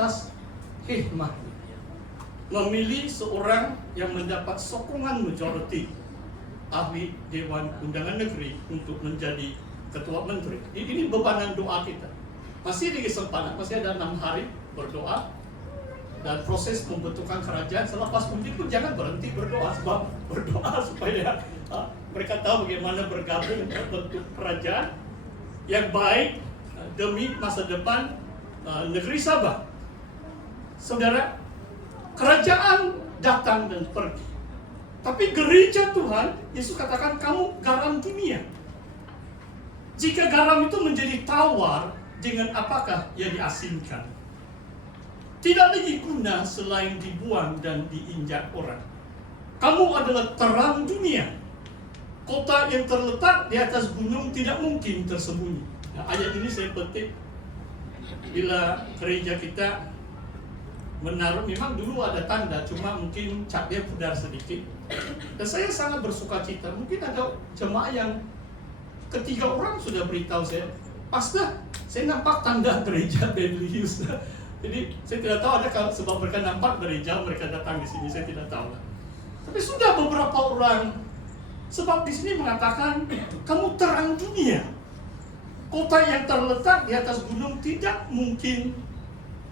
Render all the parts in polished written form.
atas hikmah. Memilih seorang yang mendapat sokongan majority ahli Dewan Undangan Negeri untuk menjadi Ketua Menteri. Ini bebanan doa kita. Masih di kesempatan, masih ada 6 hari berdoa. Dan proses membentukkan kerajaan selepas undi pun jangan berhenti berdoa. Sebab berdoa supaya mereka tahu bagaimana bergabung membentuk kerajaan yang baik demi masa depan negeri Sabah. Saudara, kerajaan datang dan pergi. Tapi gereja Tuhan, Yesus katakan kamu garam dunia. Jika garam itu menjadi tawar, dengan apakah ia diasinkan? Tidak lagi guna selain dibuang dan diinjak orang. Kamu adalah terang dunia. Kota yang terletak di atas gunung tidak mungkin tersembunyi. Nah, ayat ini saya petik bila gereja kita menaruh, memang dulu ada tanda, cuma mungkin catnya pudar sedikit. Dan saya sangat bersuka cita. Mungkin ada jemaah yang ketiga orang sudah beritahu saya, Pastor, saya nampak tanda gereja Benlius. Jadi saya tidak tahu ada sebab mereka nampak gereja, mereka datang di sini, saya tidak tahu. Tapi sudah beberapa orang, sebab di sini mengatakan kamu terang dunia. Kota yang terletak di atas gunung tidak mungkin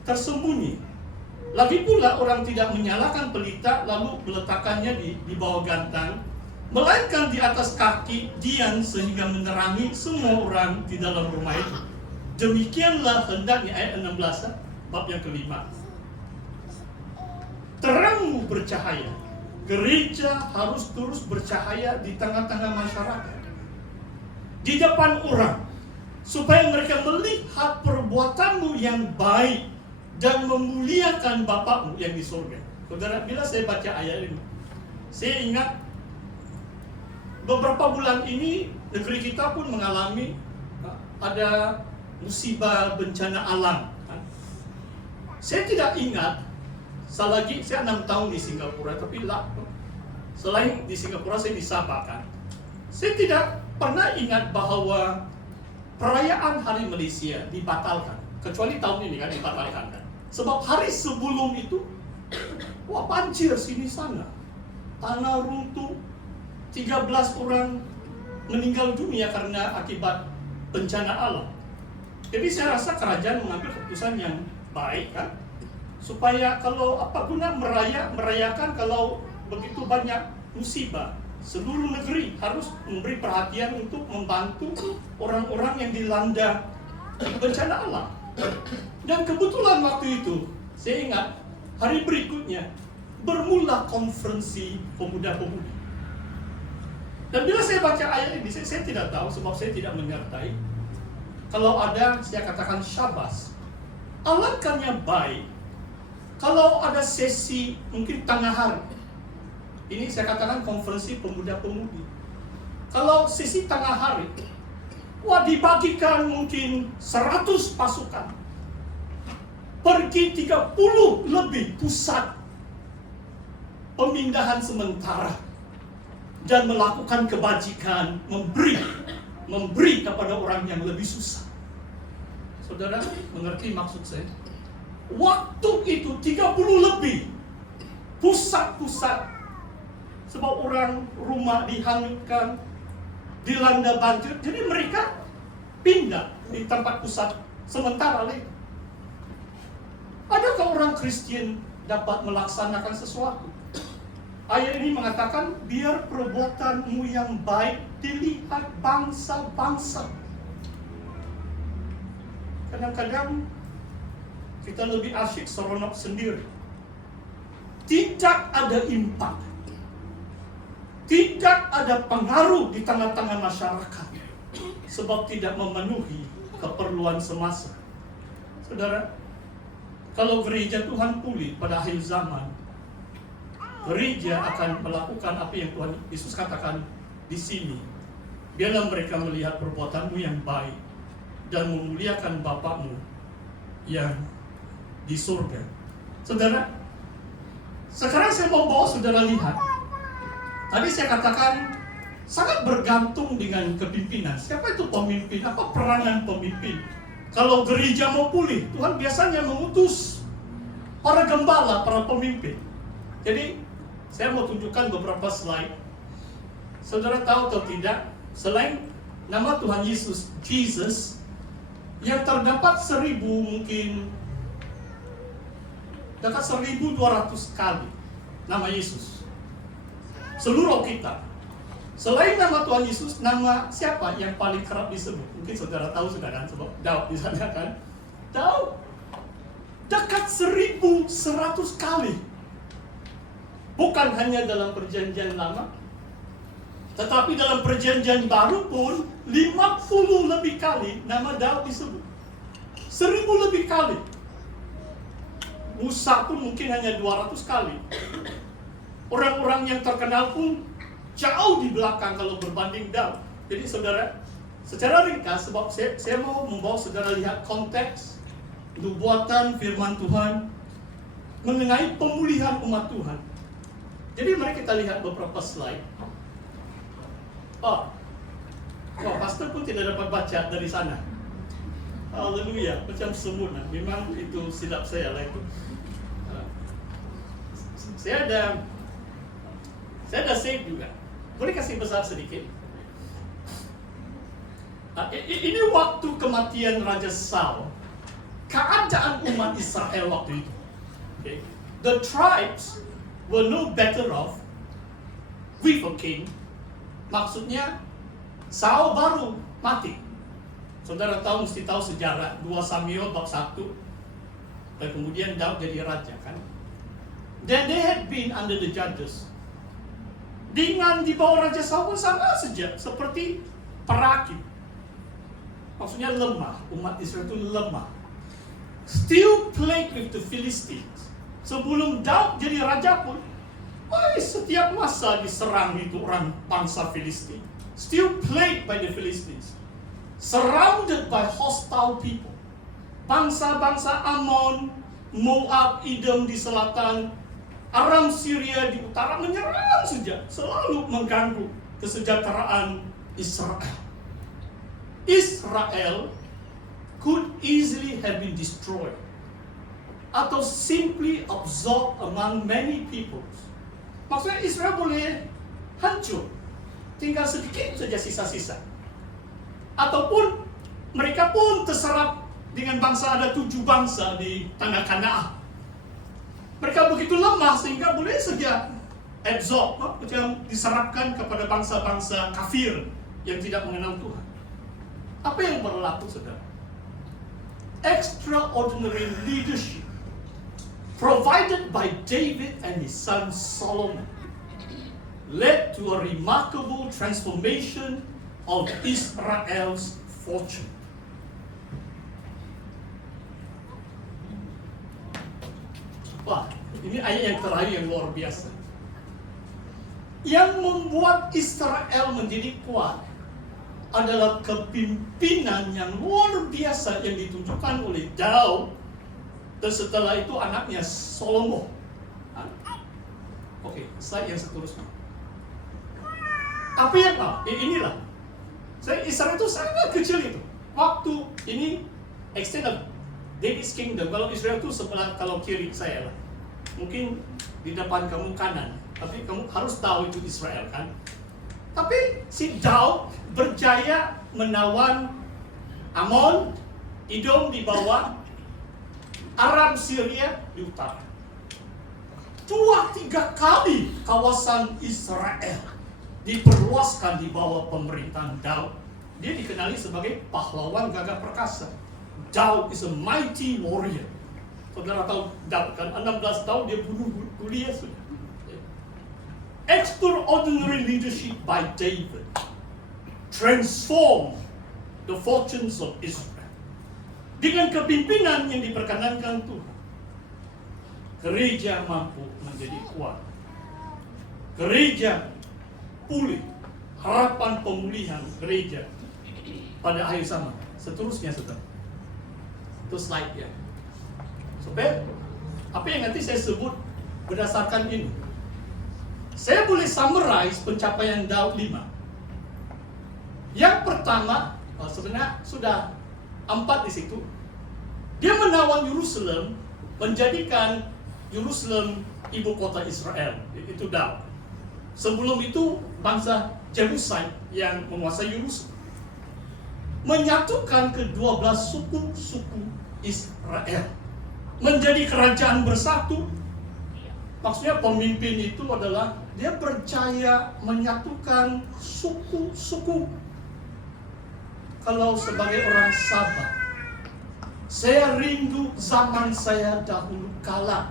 tersembunyi. Lagi pula orang tidak menyalakan pelita lalu meletakkannya di bawah gantang, melainkan di atas kaki dian sehingga menerangi semua orang di dalam rumah itu. Demikianlah hendaknya, ayat 16, bab yang kelima. Terangmu bercahaya. Gereja harus terus bercahaya di tengah-tengah masyarakat, di depan orang, supaya mereka melihat perbuatanmu yang baik dan memuliakan Bapakmu yang di surga. Saudara, bila saya baca ayat ini, saya ingat beberapa bulan ini negeri kita pun mengalami ada musibah bencana alam. Saya tidak ingat, selagi saya 6 tahun di Singapura, tapi selain di Singapura saya di Sabah kan. Saya tidak pernah ingat bahwa perayaan Hari Malaysia dibatalkan, kecuali tahun ini kan dibatalkan kan. Sebab hari sebelum itu, wah banjir sini sana, tanah runtuh, 13 orang meninggal dunia karena akibat bencana alam. Jadi saya rasa kerajaan mengambil keputusan yang baik kan, supaya kalau apa guna merayakan kalau begitu banyak musibah. Seluruh negeri harus memberi perhatian untuk membantu orang-orang yang dilanda bencana alam. Dan kebetulan waktu itu, saya ingat hari berikutnya bermula konferensi pemuda-pemudi. Dan bila saya baca ayat ini, saya tidak tahu sebab saya tidak menyertai. Kalau ada, saya katakan syabas. Alangkahnya baik kalau ada sesi mungkin tengah hari. Ini saya katakan konferensi pemuda-pemudi. Kalau sesi tengah hari, wah dibagikan mungkin 100 pasukan. Pergi 30 lebih pusat pemindahan sementara dan melakukan kebajikan, memberi kepada orang yang lebih susah. Saudara mengerti maksud saya? Waktu itu 30 lebih pusat-pusat, sebab orang rumah dihanyutkan, dilanda banjir, jadi mereka pindah di tempat pusat sementara lagi. Adakah orang Kristen dapat melaksanakan sesuatu? Ayat ini mengatakan, biar perbuatanmu yang baik dilihat bangsa-bangsa. Kadang-kadang kita lebih asyik seronok sendiri. Tidak ada impact, tidak ada pengaruh di tengah-tengah masyarakat, sebab tidak memenuhi keperluan semasa. Saudara, kalau gereja Tuhan pulih pada akhir zaman, gereja akan melakukan apa yang Tuhan Yesus katakan di sini. Biarlah mereka melihat perbuatanmu yang baik dan memuliakan Bapakmu yang di surga. Saudara, sekarang saya mau bawa saudara lihat. Tadi saya katakan sangat bergantung dengan kepimpinan. Siapa itu pemimpin? Apa peranan pemimpin? Kalau gereja mau pulih, Tuhan biasanya mengutus para gembala, para pemimpin. Jadi saya mau tunjukkan beberapa slide. Saudara tahu atau tidak, selain nama Tuhan Yesus, Jesus, yang terdapat 1000 mungkin dekat 1200 kali nama Yesus. Seluruh kita. Selain nama Tuhan Yesus, nama siapa yang paling kerap disebut? Mungkin saudara tahu sudah kan, sebab Daud di sana kan. Daud dekat 1100 kali. Bukan hanya dalam perjanjian lama, tetapi dalam perjanjian baru pun 50 lebih kali nama Daud disebut. 1000 lebih kali. Musa pun mungkin hanya 200 kali. Orang-orang yang terkenal pun jauh di belakang kalau berbanding Daud. Jadi saudara, secara ringkas, sebab saya mau membawa saudara lihat konteks nubuatan firman Tuhan mengenai pemulihan umat Tuhan. Jadi mari kita lihat beberapa slide. Pastor pun tidak dapat baca dari sana. Haleluya, macam sempurna. Memang itu silap saya lah itu. Saya ada save juga. Boleh kasih besar sedikit? Ini waktu kematian Raja Saul. Keadaan umat Israel waktu itu. Okay. The tribes were no better off with a king. Maksudnya Saul baru mati. Saudara mesti tahu sejarah 2 Samuel bab 1. Dan kemudian Daud jadi raja kan. Then they had been under the judges. Dengan di bawah Raja Saul sama saja seperti perakit. Maksudnya lemah, umat Israel itu lemah. Still plagued with the Philistines. Sebelum Daud jadi raja pun, setiap masa diserang itu orang bangsa Filistin. Still plagued by the Philistines. Surrounded by hostile people. Bangsa-bangsa Ammon, Moab, Edom di selatan, Aram Syria di utara menyerang saja, selalu mengganggu kesejahteraan Israel. Israel could easily have been destroyed atau simply absorbed among many peoples. Maksudnya Israel boleh hancur, tinggal sedikit saja sisa-sisa. Ataupun mereka pun terserap dengan bangsa, ada 7 bangsa di tanah Kanaan. Mereka begitu lemah sehingga boleh saja absorb, macam diserapkan kepada bangsa-bangsa kafir yang tidak mengenal Tuhan. Apa yang berlaku, saudara? Extraordinary leadership provided by David and his son Solomon led to a remarkable transformation of Israel's fortune. Wah, ini ayat yang terakhir yang luar biasa. Yang membuat Israel menjadi kuat adalah kepimpinan yang luar biasa yang ditunjukkan oleh Daud, dan setelah itu anaknya Salomo. Oke, slide yang seterusnya. Apa yang inilah. Israel itu sangat kecil itu. Waktu ini extend of David's kingdom. Kalau Israel itu sebelah kalau kiri saya lah. Mungkin di depan kamu kanan. Tapi kamu harus tahu itu Israel kan. Tapi si Daud berjaya menawan Ammon, Edom di bawah, Aram Syria di utara. 2-3 kali kawasan Israel diperluaskan di bawah pemerintahan Daud. Dia dikenali sebagai pahlawan gagah perkasa. Daud is a mighty warrior. Saudara tahu Daud kan, 16 tahun dia bunuh Goliat sudah. Extraordinary leadership by David transformed the fortunes of Israel. Dengan kepimpinan yang diperkenankan Tuhan, gereja mampu menjadi kuat. Gereja pulih, harapan pemulihan gereja pada akhir zaman. Seterusnya, saudara. Itu slide ya. Supaya apa yang nanti saya sebut berdasarkan ini. Saya boleh summarize pencapaian Daud 5. Yang pertama, sebenarnya sudah 4 di situ. Dia menawan Yerusalem, menjadikan Yerusalem ibu kota Israel, itu Daud. Sebelum itu bangsa Jebusite yang menguasai Yerusalem. Menyatukan ke-12 suku Israel menjadi kerajaan bersatu. Maksudnya pemimpin itu adalah dia percaya menyatukan suku-suku. Kalau sebagai orang Sabah, saya rindu zaman saya dahulu kala.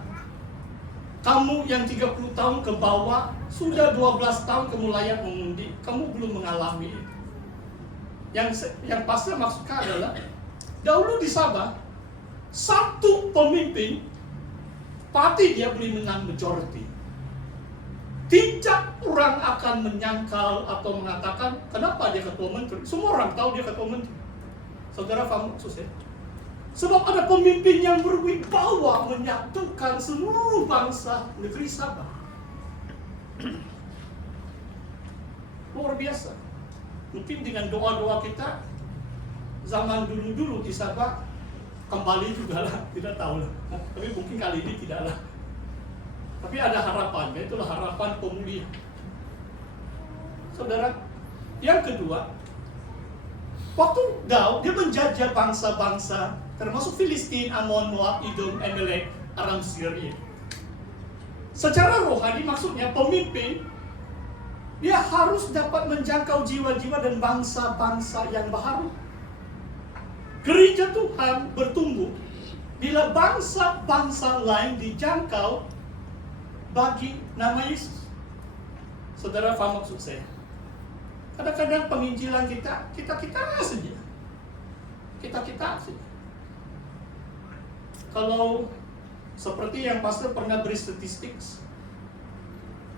Kamu yang 30 tahun ke bawah, sudah 12 tahun kamu layak mengundi, kamu belum mengalami itu. Yang pasti maksudnya adalah, dahulu di Sabah, satu pemimpin, pasti dia boleh menang majority. Tidak orang akan menyangkal atau mengatakan, kenapa dia ketua menteri? Semua orang tahu dia ketua menteri. Saudara paham maksud saya? Sebab ada pemimpin yang berwibawa menyatukan seluruh bangsa negeri Sabah. Luar biasa. Mungkin dengan doa-doa kita, zaman dulu-dulu di Sabah, kembali juga lah, tidak tahu lah. Tapi mungkin kali ini tidak lah. Tapi ada harapan, itulah harapan pemulihan. Saudara, yang kedua, waktu Daud, dia menjajah bangsa-bangsa, termasuk Filistin, Amon, Moab, Edom, Amalek, Aram, Syria. Secara rohani maksudnya pemimpin, dia harus dapat menjangkau jiwa-jiwa dan bangsa-bangsa yang baru. Gereja Tuhan bertumbuh bila bangsa-bangsa lain dijangkau bagi nama Yesus. Saudara paham maksud saya? Kadang-kadang penginjilan kita saja. Kita saja. Kalau seperti yang pastor pernah beri statistik,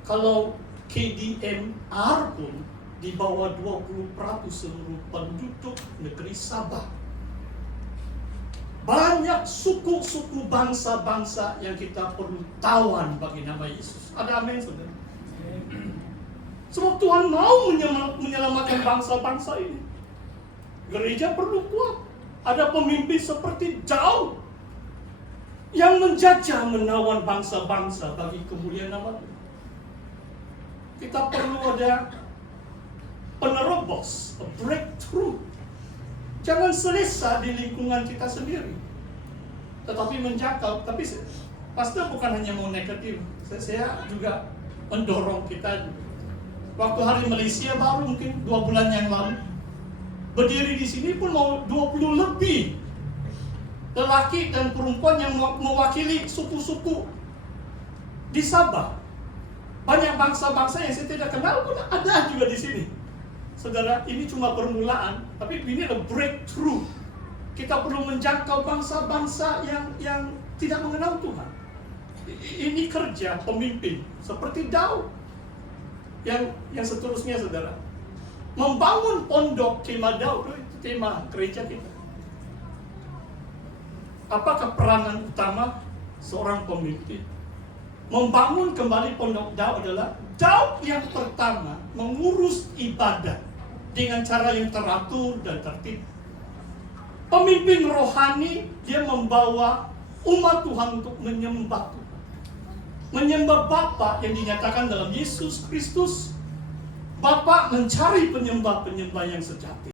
kalau KDMR pun di bawah 20% seluruh penduduk negeri Sabah. Banyak suku-suku bangsa-bangsa yang kita perlu tawan bagi nama Yesus. Ada amin, saudara? Sebab Tuhan mau menyelamatkan bangsa-bangsa ini. Gereja perlu kuat. Ada pemimpin seperti Daud yang menjajah menawan bangsa-bangsa bagi kemuliaan nama Tuhan. Kita perlu ada penerobos, a breakthrough. Jangan selesa di lingkungan kita sendiri, tetapi menjangkau. Tapi pastor bukan hanya mau negatif, saya juga mendorong kita. Waktu hari Malaysia baru mungkin 2 bulan yang lalu, berdiri di sini pun mau 20 lebih lelaki dan perempuan yang mewakili suku-suku di Sabah. Banyak bangsa-bangsa yang saya tidak kenal pun ada juga di sini. Saudara, ini cuma permulaan, tapi ini adalah breakthrough. Kita perlu menjangkau bangsa-bangsa yang tidak mengenal Tuhan. Ini kerja pemimpin seperti Daud. Yang seterusnya, saudara, membangun pondok tema Daud, itu tema gereja kita. Apakah peranan utama seorang pemimpin? Membangun kembali pondok Daud adalah Daud yang pertama mengurus ibadah dengan cara yang teratur dan tertib. Pemimpin rohani, dia membawa umat Tuhan untuk menyembah Tuhan. Menyembah Bapa yang dinyatakan dalam Yesus Kristus. Bapa mencari penyembah-penyembah yang sejati.